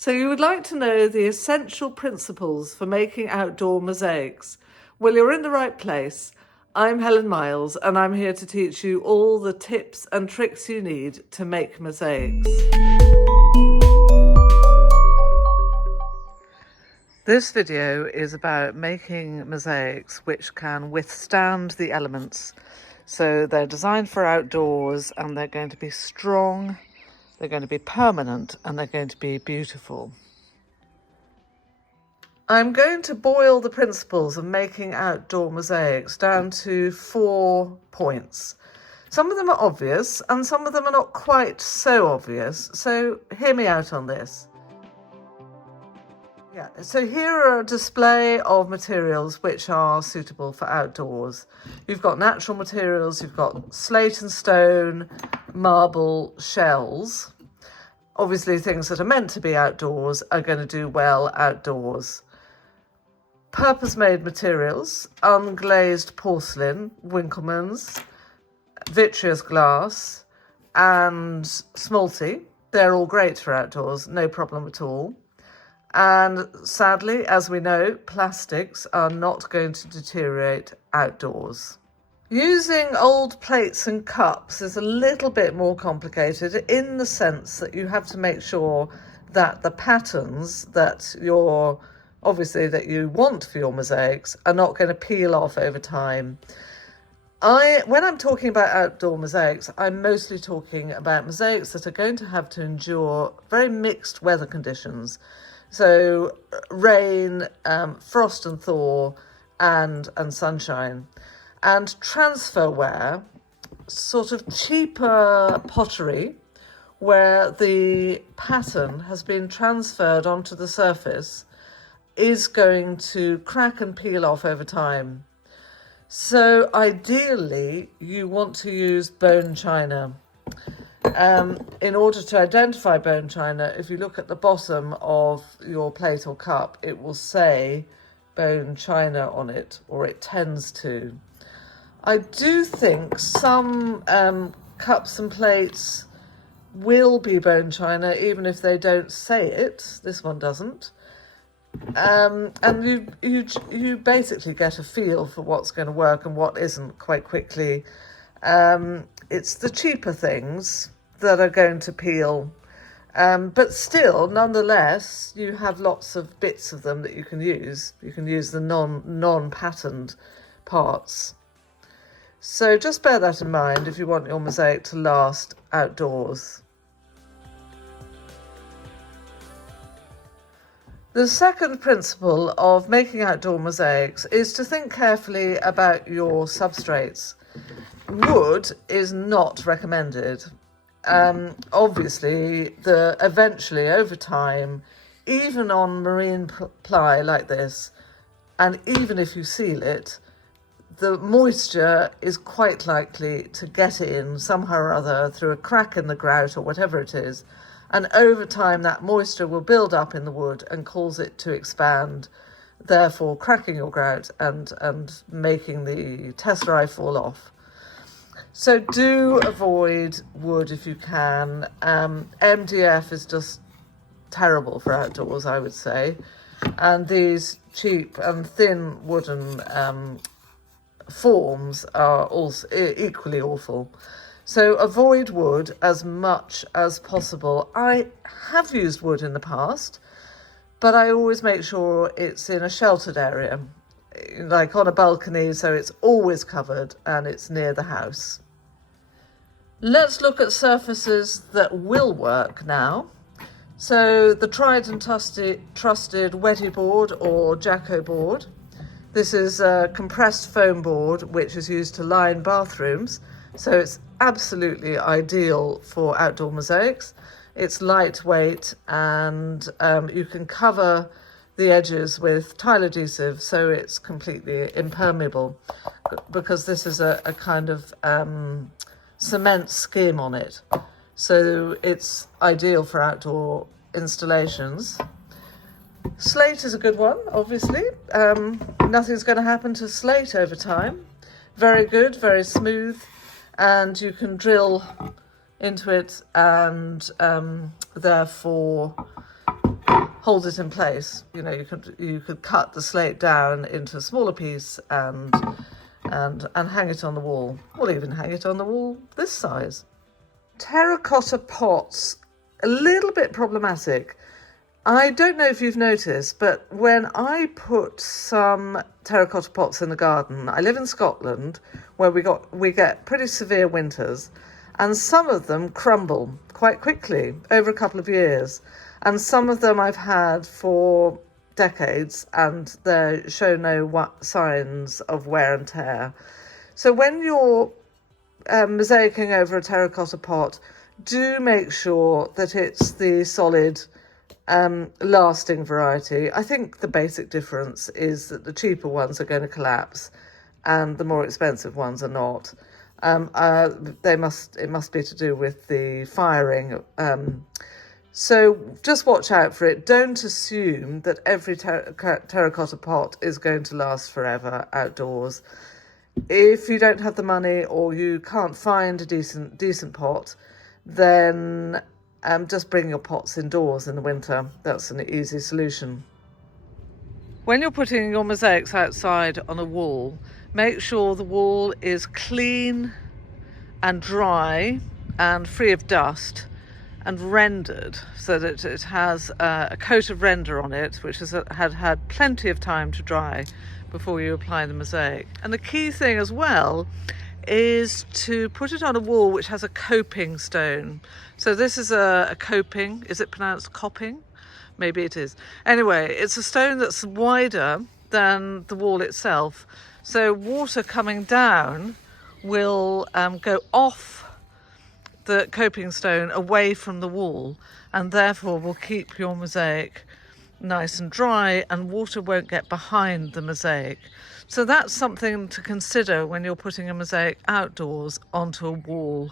So you would like to know the essential principles for making outdoor mosaics? Well, you're in the right place. I'm Helen Miles, and I'm here to teach you all the tips and tricks you need to make mosaics. This video is about making mosaics which can withstand the elements. So they're designed for outdoors, and they're going to be strong, they're going to be permanent, and they're going to be beautiful. I'm going to boil the principles of making outdoor mosaics down to 4 points. Some of them are obvious and some of them are not quite so obvious, so hear me out on this. So here are a display of materials which are suitable for outdoors. You've got natural materials, you've got slate and stone, marble, shells. Obviously things that are meant to be outdoors are going to do well outdoors. Purpose-made materials, unglazed porcelain, Winkleman's, vitreous glass and smalty. They're all great for outdoors, no problem at all. And sadly, as we know, plastics are not going to deteriorate outdoors. Using old plates and cups is a little bit more complicated in the sense that you have to make sure that the patterns that that you want for your mosaics are not going to peel off over time. When I'm talking about outdoor mosaics, I'm mostly talking about mosaics that are going to have to endure very mixed weather conditions. So rain, frost and thaw, and sunshine. And transferware, sort of cheaper pottery, where the pattern has been transferred onto the surface, is going to crack and peel off over time. So ideally, you want to use bone china. In order to identify bone china, if you look at the bottom of your plate or cup, it will say bone china on it, or it tends to. I do think some cups and plates will be bone china, even if they don't say it. This one doesn't. And you basically get a feel for what's going to work and what isn't quite quickly. It's the cheaper things that are going to peel, but still, nonetheless, you have lots of bits of them that you can use. You can use the non-patterned parts. So just bear that in mind if you want your mosaic to last outdoors. The second principle of making outdoor mosaics is to think carefully about your substrates. Wood is not recommended. Obviously, eventually over time, even on marine ply like this, and even if you seal it, the moisture is quite likely to get in somehow or other through a crack in the grout or whatever it is. And over time, that moisture will build up in the wood and cause it to expand, therefore cracking your grout and making the tesserae fall off. So do avoid wood if you can. MDF is just terrible for outdoors, I would say. And these cheap and thin wooden forms are also equally awful. So avoid wood as much as possible. I have used wood in the past, but I always make sure it's in a sheltered area, like on a balcony, so it's always covered and it's near the house. Let's look at surfaces that will work now. So the tried and trusted Wetty board or Jacko board. This is a compressed foam board which is used to line bathrooms, so it's absolutely ideal for outdoor mosaics. It's lightweight and you can cover the edges with tile adhesive, so it's completely impermeable, because this is a kind of cement skim on it, so it's ideal for outdoor installations. Slate is a good one, obviously. Nothing's going to happen to slate over time. Very good, very smooth, and you can drill into it and therefore hold it in place. You know, you could cut the slate down into a smaller piece and hang it on the wall, or even hang it on the wall this size. Terracotta pots, a little bit problematic. I don't know if you've noticed, but when I put some terracotta pots in the garden, I live in Scotland where we get pretty severe winters, and some of them crumble quite quickly over a couple of years, and some of them I've had for decades and they show no signs of wear and tear. So when you're mosaicing over a terracotta pot, do make sure that it's the solid lasting variety. I think the basic difference is that the cheaper ones are going to collapse and the more expensive ones are not. It must be to do with the firing. So just watch out for it. Don't assume that every terracotta pot is going to last forever outdoors. If you don't have the money or you can't find a decent pot, then just bring your pots indoors in the winter. That's an easy solution. When you're putting your mosaics outside on a wall, make sure the wall is clean and dry and free of dust and rendered, so that it has a coat of render on it, which has had plenty of time to dry before you apply the mosaic. And the key thing as well is to put it on a wall which has a coping stone. So this is a coping. Is it pronounced copping? Maybe it is. Anyway, it's a stone that's wider than the wall itself. So water coming down will go off the coping stone away from the wall, and therefore will keep your mosaic nice and dry, and water won't get behind the mosaic. So that's something to consider when you're putting a mosaic outdoors onto a wall.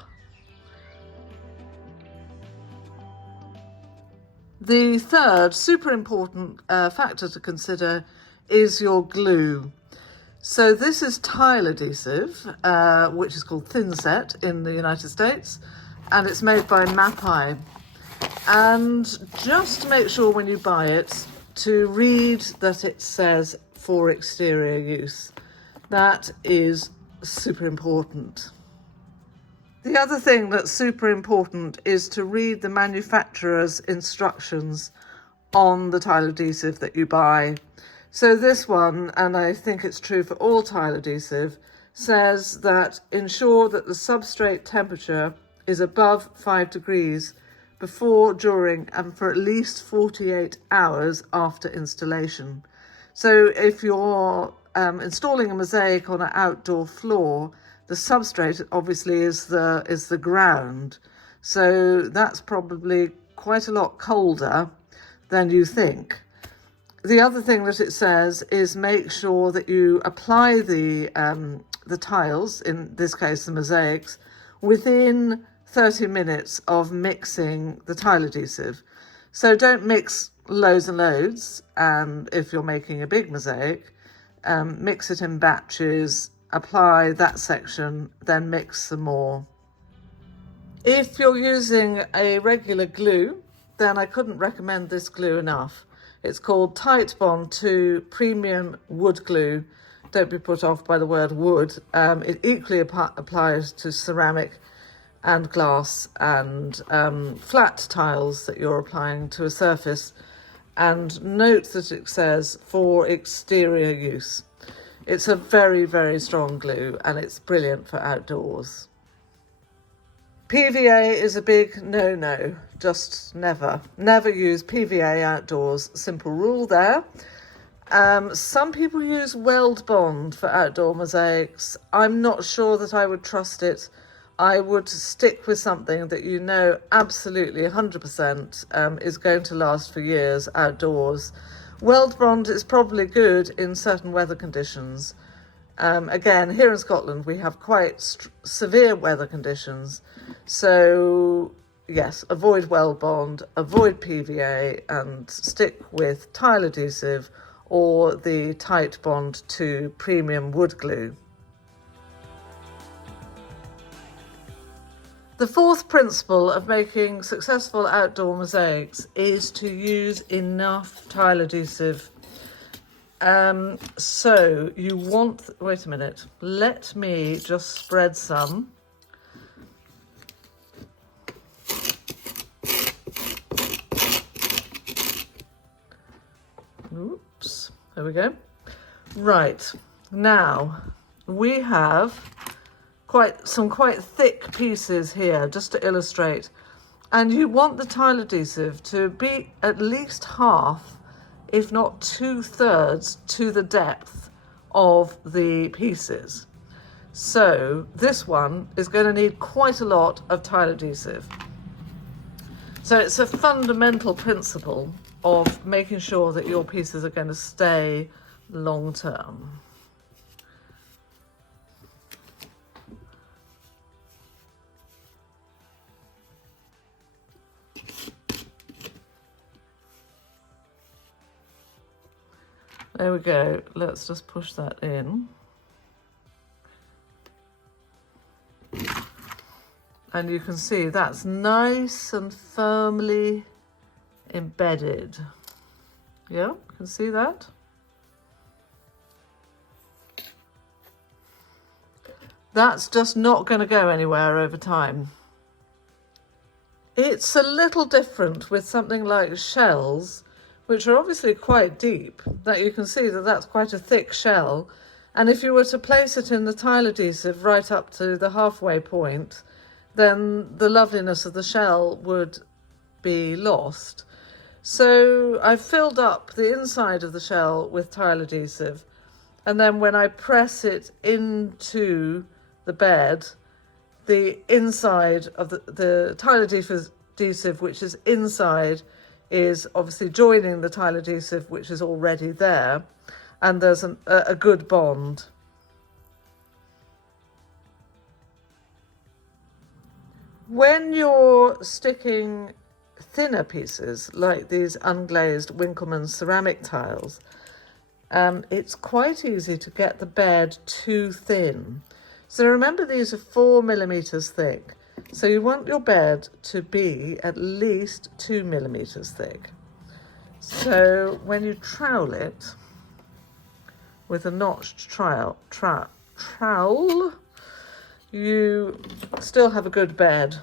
The third super important factor to consider is your glue. So this is tile adhesive, which is called Thinset in the United States, and it's made by Mapai. And just make sure when you buy it to read that it says for exterior use. That is super important. The other thing that's super important is to read the manufacturer's instructions on the tile adhesive that you buy. So this one, and I think it's true for all tile adhesive, says that ensure that the substrate temperature is above 5 degrees before, during, and for at least 48 hours after installation. So if you're installing a mosaic on an outdoor floor, the substrate obviously is the ground. So that's probably quite a lot colder than you think. The other thing that it says is make sure that you apply the tiles, in this case the mosaics, within 30 minutes of mixing the tile adhesive. So don't mix loads and loads, and if you're making a big mosaic, mix it in batches, apply that section, then mix some more. If you're using a regular glue, then I couldn't recommend this glue enough. It's called Titebond 2 Premium Wood Glue. Don't be put off by the word wood. It equally applies to ceramic and glass and flat tiles that you're applying to a surface. And note that it says for exterior use. It's a very, very strong glue and it's brilliant for outdoors. PVA is a big no-no. Just never use PVA outdoors. Simple rule there. Some people use weld bond for outdoor mosaics. I'm not sure that I would trust it. I would stick with something that you know absolutely 100% is going to last for years outdoors. Weld bond is probably good in certain weather conditions. Again, here in Scotland we have quite severe weather conditions, so yes, avoid weld bond, avoid PVA, and stick with tile adhesive or the Titebond 2 Premium Wood Glue. The fourth principle of making successful outdoor mosaics is to use enough tile adhesive. So you want, wait a minute, let me just spread some. Oops, there we go. Right, now we have some quite thick pieces here, just to illustrate. And you want the tile adhesive to be at least half, if not 2/3, to the depth of the pieces. So this one is going to need quite a lot of tile adhesive. So it's a fundamental principle of making sure that your pieces are going to stay long term. There we go. Let's just push that in. And you can see that's nice and firmly embedded. Yeah, you can see that? That's just not going to go anywhere over time. It's a little different with something like shells, which are obviously quite deep, that you can see that that's quite a thick shell. And if you were to place it in the tile adhesive right up to the halfway point, then the loveliness of the shell would be lost. So I've filled up the inside of the shell with tile adhesive, and then when I press it into the bed, the inside of the tile adhesive which is inside is obviously joining the tile adhesive which is already there, and there's a good bond. When you're sticking thinner pieces like these unglazed Winkleman ceramic tiles, it's quite easy to get the bed too thin. So remember, these are 4 millimeters thick. So you want your bed to be at least 2 millimeters thick. So when you trowel it with a notched trowel, you still have a good bed.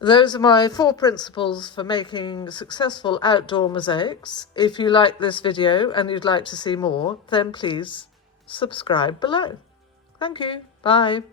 Those are my 4 principles for making successful outdoor mosaics. If you like this video and you'd like to see more, then please subscribe below. Thank you. Bye.